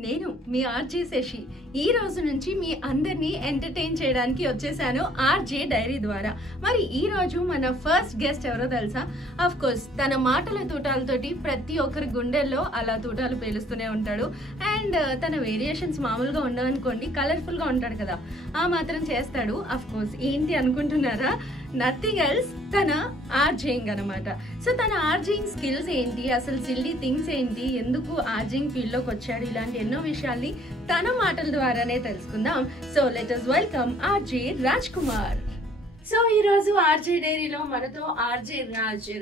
నేను మీ ఆర్జే శశి ఈ రోజు నుంచి మీ అందరినీ ఎంటర్టైన్ చేయడానికి వచ్చేసాను ఆర్జే డైరీ ద్వారా. మరి ఈ రోజు మన ఫస్ట్ గెస్ట్ ఎవరో తెలుసా? ఆఫ్ కోర్స్ తన మాటల తూటాలతోటి ప్రతి ఒక్కరి గుండెల్లో అలా తూటాలు పేలుస్తూనే ఉంటాడు. అండ్ తన వేరియేషన్స్ మామూలుగా ఉండవనుకోండి, కలర్ఫుల్ గా ఉంటాడు కదా, ఆ మాత్రం చేస్తాడు. ఆఫ్ కోర్స్ ఏంటి అనుకుంటున్నారా? నథింగ్ ఎల్స్, తన ఆర్జేయింగ్ అనమాట. సో తన ఆర్జేయింగ్ స్కిల్స్ ఏంటి, అసలు సిల్లీ థింగ్స్ ఏంటి, ఎందుకు ఆర్జేయింగ్ ఫీల్డ్ లోకి వచ్చాడు, ఇలాంటి ఎన్నో విషయాల్ని తన మాటల ద్వారానే తెలుసుకుందాం. So let us welcome RJ Raj Kumar. So ఈ రోజు ఆర్జే డైరీలో మనతో ఆర్జే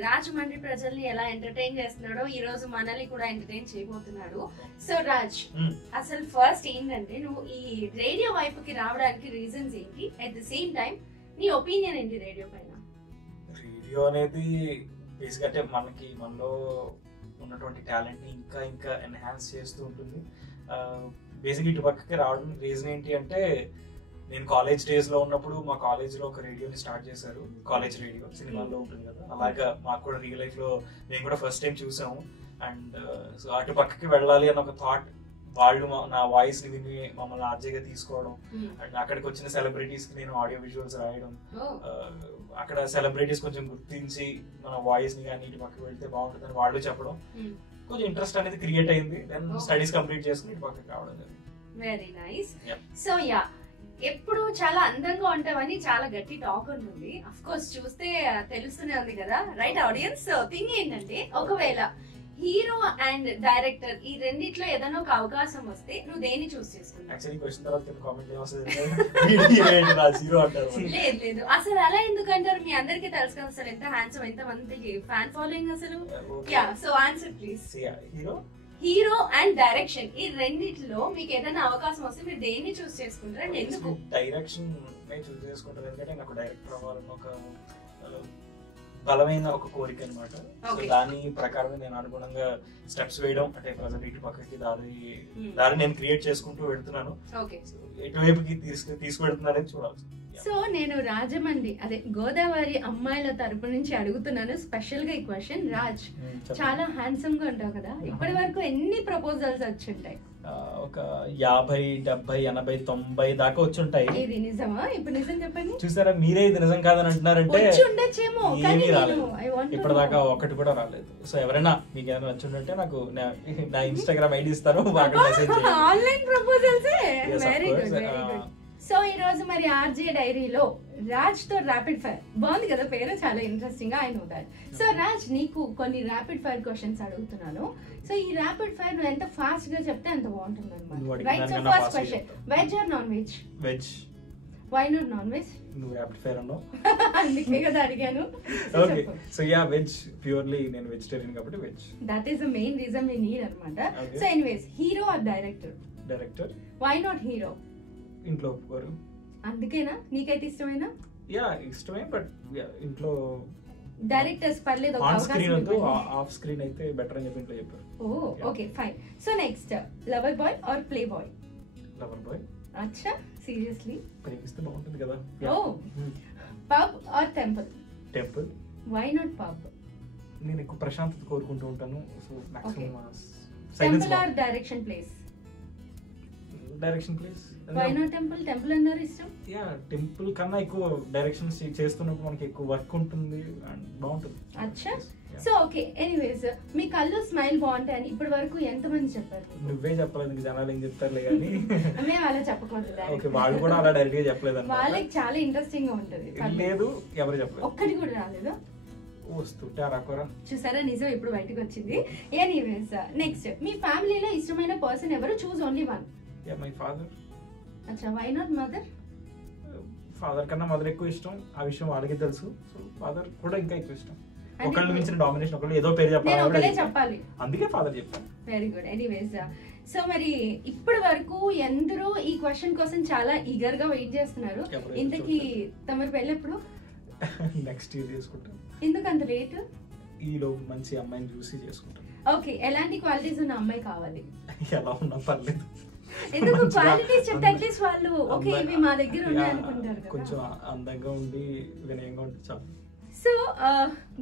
రాజమండ్రి ప్రజల్ని ఎలా ఎంటర్టైన్ చేస్తున్నాడో ఈ రోజు మనల్ని కూడా ఎంటర్టైన్ చేయబోతున్నాడు. సో రాజ్, అసలు ఫస్ట్ ఏంటంటే నువ్వు ఈ రేడియో వైపుకి రావడానికి రీజన్స్ ఏంటి, అట్ ద సేమ్ టైం నీ ఒపీనియన్ ఏంటి రేడియో పైన? రేడియో అనేది బేసిక్ అంటే మనలో ఉన్నటువంటి టాలెంట్ ని ఇంకా ఇంకా ఎన్హాన్స్ చేస్తూ ఉంటుంది. బేసిక్ ఇటు పక్కకి రావడం రీజన్ ఏంటి అంటే, నేను కాలేజ్ డేస్ లో ఉన్నప్పుడు మా కాలేజ్ లో ఒక రేడియోని స్టార్ట్ చేశారు. కాలేజ్ రేడియో సినిమాల్లో ఉంటుంది కదా, అలాగా మాకు కూడా రియల్ లైఫ్ లో మేము కూడా ఫస్ట్ టైం చూసాము. అండ్ సో అటు పక్కకి వెళ్ళాలి అన్న ఒక థాట్, వాళ్ళు నా వాయిస్ ని విని మమ్మల్ని ఆర్జేగా తీసుకోవడం, అండ్ అక్కడికి వచ్చిన సెలబ్రిటీస్ కి నేను ఆడియో విజువల్స్ రాయడం, అక్కడ సెలబ్రిటీస్ కొంచెం గుర్తించి మన వాయిస్ ని కానీ ఇటు పక్కకి వెళ్తే బాగుంటుందని వాళ్ళు చెప్పడం, కొంచెం ఇంట్రెస్ట్ అనేది క్రియేట్ అయింది. దెన్ స్టడీస్ కంప్లీట్ చేసుకుని ఇటు పక్కకి రావడం జరిగింది. Very nice. సో యా, ఎప్పుడు చాలా అందంగా ఉంటామని చాలా గట్టి టాక్ ఉంటుంది. అఫ్ కోర్స్ చూస్తే తెలుస్తూనే ఉంది కదా, రైట్ ఆడియన్స్? సో థింగ్ ఏంటంటే, ఒకవేళ హీరో అండ్ డైరెక్టర్ ఈ రెండిట్లో ఏదైనా ఒక అవకాశం వస్తే నువ్వు దేన్ని చూస్ చేసుకుంటావు? లేదు అసలు అలా ఎందుకంటారు? మీ అందరికీ తెలుసు కదా అసలు ఎంత హ్యాండ్సమ్, ఎంత మందికి ఫ్యాన్ ఫాలోయింగ్ అసలు. Yeah, so answer please. Hero and direction ఈ రెండిట్లో మీకు ఏదైనా అవకాశం వస్తే మీరు దేన్ని చూస్ చేసుకుంటారు అండ్ ఎందుకు? డైరెక్షన్ చూస్ చేసుకుంటారు ఎందుకంటే నాకు డైరెక్టర్ అవ్వాలని ఒక బలమైన ఒక కోరిక అనమాట. సో దాని ప్రకారం నేను అనుగుణంగా స్టెప్స్ వేయడం, అంటే ప్రజెంట్ ఇటు పక్కకి దారి నేను క్రియేట్ చేసుకుంటూ వెళ్తున్నాను. ఎటువైపుకి తీసుకువెళ్తున్నారని చూడాలి. సో నేను రాజమండ్రి అదే గోదావరి అమ్మాయిల తరపు నుంచి అడుగుతున్నాను స్పెషల్ గా ఈ క్వశ్చన్. రాజ్, చాలా హ్యాండ్సమ్ గా ఉంటావు కదా, ఇప్పటి వరకు ఎన్ని ప్రపోజల్స్ వచ్చి ఉంటాయి? ఒక 50, 70, 80, 90 దాకా వచ్చి ఉంటాయి. ఇది నిజమా? ఇప్పుడు నిజం చెప్పండి. చూసారా, మీరే ఇది నిజం కాదని అంటున్నారంటే ఉండొచ్చేమో, ఇప్పటిదాకా ఒకటి కూడా రాలేదు. సో ఎవరైనా మీకు ఏమైనా వచ్చి ఉంటే నాకు నా ఇన్స్టాగ్రామ్ ఐడి ఇస్తాను, online proposals. Very good, very good. So ఈ రోజు మరి ఆర్జే డైరీలో రాజ్ తో ర్యాపిడ్ ఫైర్, బాగుంది కదా పేరు, చాలా ఇంట్రెస్టింగ్ గా I know that. So Raj, నీకు కొన్ని ర్యాపిడ్ ఫైర్ క్వశ్చన్స్ అడుగుతున్నాను. సో ఈ ర్యాపిడ్ ఫైర్ నువ్వు ఎంత ఫాస్ట్ గా చెప్తే అంత బాగుంటుంది అనమాట. Right, so first question, veg or non veg? Veg. Why not non veg? నువ్వు ర్యాపిడ్ ఫైర్ అన్నావు అందుకే కదా అడిగాను. Okay, so yeah veg, purely నేను వెజిటేరియన్ కాబట్టి veg. That is the main reason we need అన్నమాట. So anyways, hero or director? Director. Why not hero? ఇంట్లో ఒప్పుకోరు. అందుకేనా? నీకైతే ఇష్టమేనా? యా ఇష్టమే, బట్ ఇంట్లో డైరెక్టర్స్ పర్లేదు, ఆన్ స్క్రీన్ వద్దు, ఆఫ్ స్క్రీన్ అయితే బెటర్ అని చెప్పి ఇంట్లో చెప్పారు. Oh okay fine. So next, lover boy or play boy? Lover boy. అచ్చా, సీరియస్లీ? ప్రేమిస్తే బాగుంటుంది కదా. Oh, pub or temple? Temple. Why not pub? నేను ఎక్కువ ప్రశాంతత కోరుకుంటూ ఉంటాను. So maximum temple or direction place? Direction place. Why not temple? Temple అన్నారు ఇష్టం. యా, టెంపుల్ కన్నా ఎక్కువ డైరెక్షన్స్ చేస్తున్నప్పుడు మనకి ఎక్కువ వర్క్ ఉంటుంది అండ్ బాగుంటుంది. అచ్చా, సో ఓకే. ఎనీవేస్, మీ కళ్ళు స్మైల్ బాగుంటాయని ఇప్పటి వరకు ఎంత మంది చెప్పారు? నువ్వే చెప్పలేదు, జనాలు ఏం చెప్తారులే కానీ మేము అలా చెప్పకూడదు. ఓకే, వాళ్ళు కూడా అలా డైరెక్ట్ గా చెప్పలేదు. వాళ్ళకి చాలా ఇంట్రెస్టింగ్ గా ఉంటది. లేదు, ఎవరు చెప్పలేదు, ఒక్కటి కూడా రాలేదు. వస్తుంటే రాకోరా. చూసారా, నిజం ఇప్పుడు బయటకు వచ్చింది. ఎనీవేస్, నెక్స్ట్, మీ ఫ్యామిలీలో ఇష్టమైన పర్సన్ ఎవరు? చూస్ only one. Yeah, my father. అచ్చా, వై నాట్ మదర్? ఫాదర్ కన్నా మదర్ ఎక్కువ ఇష్టం, ఆ విషయం వాళ్ళకి తెలుసు. సో ఫాదర్ కూడా ఇంకా ఎక్కువ ఇష్టం. ఒకళ్ళు మించిన డామినేషన్, ఒకళ్ళు ఏదో పేరు చెప్పాలి, అందుకే ఫాదర్ చెప్పాను. Very good. ఎనీవేస్, సో మరి ఇప్పటి వరకు ఎందరో ఈ క్వశ్చన్ కోసం చాలా ఈగర్ గా వెయిట్ చేస్తున్నారు. ఇంతకీ తమరు పెళ్ళెప్పుడు? నెక్స్ట్ ఇయర్ చేసుకుంటాం. ఎందుకు అంత లేట్? ఈ లోపు మంచి అమ్మాయిని చూసి చేసుకుంటాం. ఓకే, ఎలాంటి క్వాలిటీస్ ఉన్న అమ్మాయి కావాలి? ఎలా ఉన్నా పర్లేదు. ఎందుకు క్వాలిటీస్ చెప్తే అట్లీస్ట్ వాళ్ళు ఓకే ఇవి మా దగ్గర ఉన్నాయి అనుకుంటారు కదా. కొంచెం అందంగా ఉండి వినయంగా ఉంటే చాలు. సో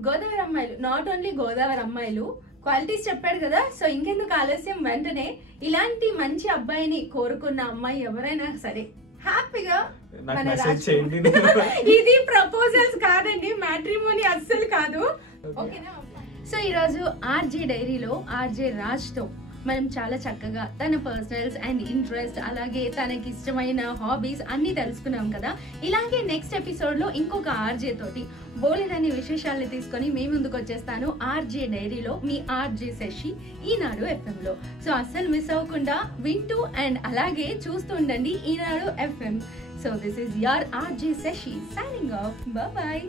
గోదావరి అమ్మాయిలు, నాట్ ఓన్లీ గోదావరి అమ్మాయిలు, క్వాలిటీస్ చెప్పాడు కదా, సో ఇంకెందుకు ఆలస్యం, వెంటనే ఇలాంటి మంచి అబ్బాయిని కోరుకున్న అమ్మాయి ఎవరైనా సరే హ్యాపీగా నాకు మన మెసేజ్ చేయండి. ఇది ప్రపోజల్స్ కాదండి, మ్యాట్రిమోనీ అస్సలు కాదు, ఓకేనా? సో ఈరోజు ఆర్జే డైరీలో ఆర్జే రాజ్ తో మనం చాలా చక్కగా తన పర్సనల్స్ అండ్ ఇంట్రెస్ట్, అలాగే తనకి ఇష్టమైన హాబీస్ అన్ని తెలుసుకున్నాం కదా. ఇలాగే నెక్స్ట్ ఎపిసోడ్ లో ఇంకొక ఆర్జే తోటి బోలెడన్ని విశేషాలను తీసుకొని మీ ముందుకు వచ్చేస్తాను ఆర్జే డైరీలో, మీ ఆర్జే శశి ఈనాడు FM లో. సో అస్సలు మిస్ అవ్వకుండా వింటూ అండ్ అలాగే చూస్తూ ఉండండి Eenadu FM. So this is your RJ Shashi signing off. Bye.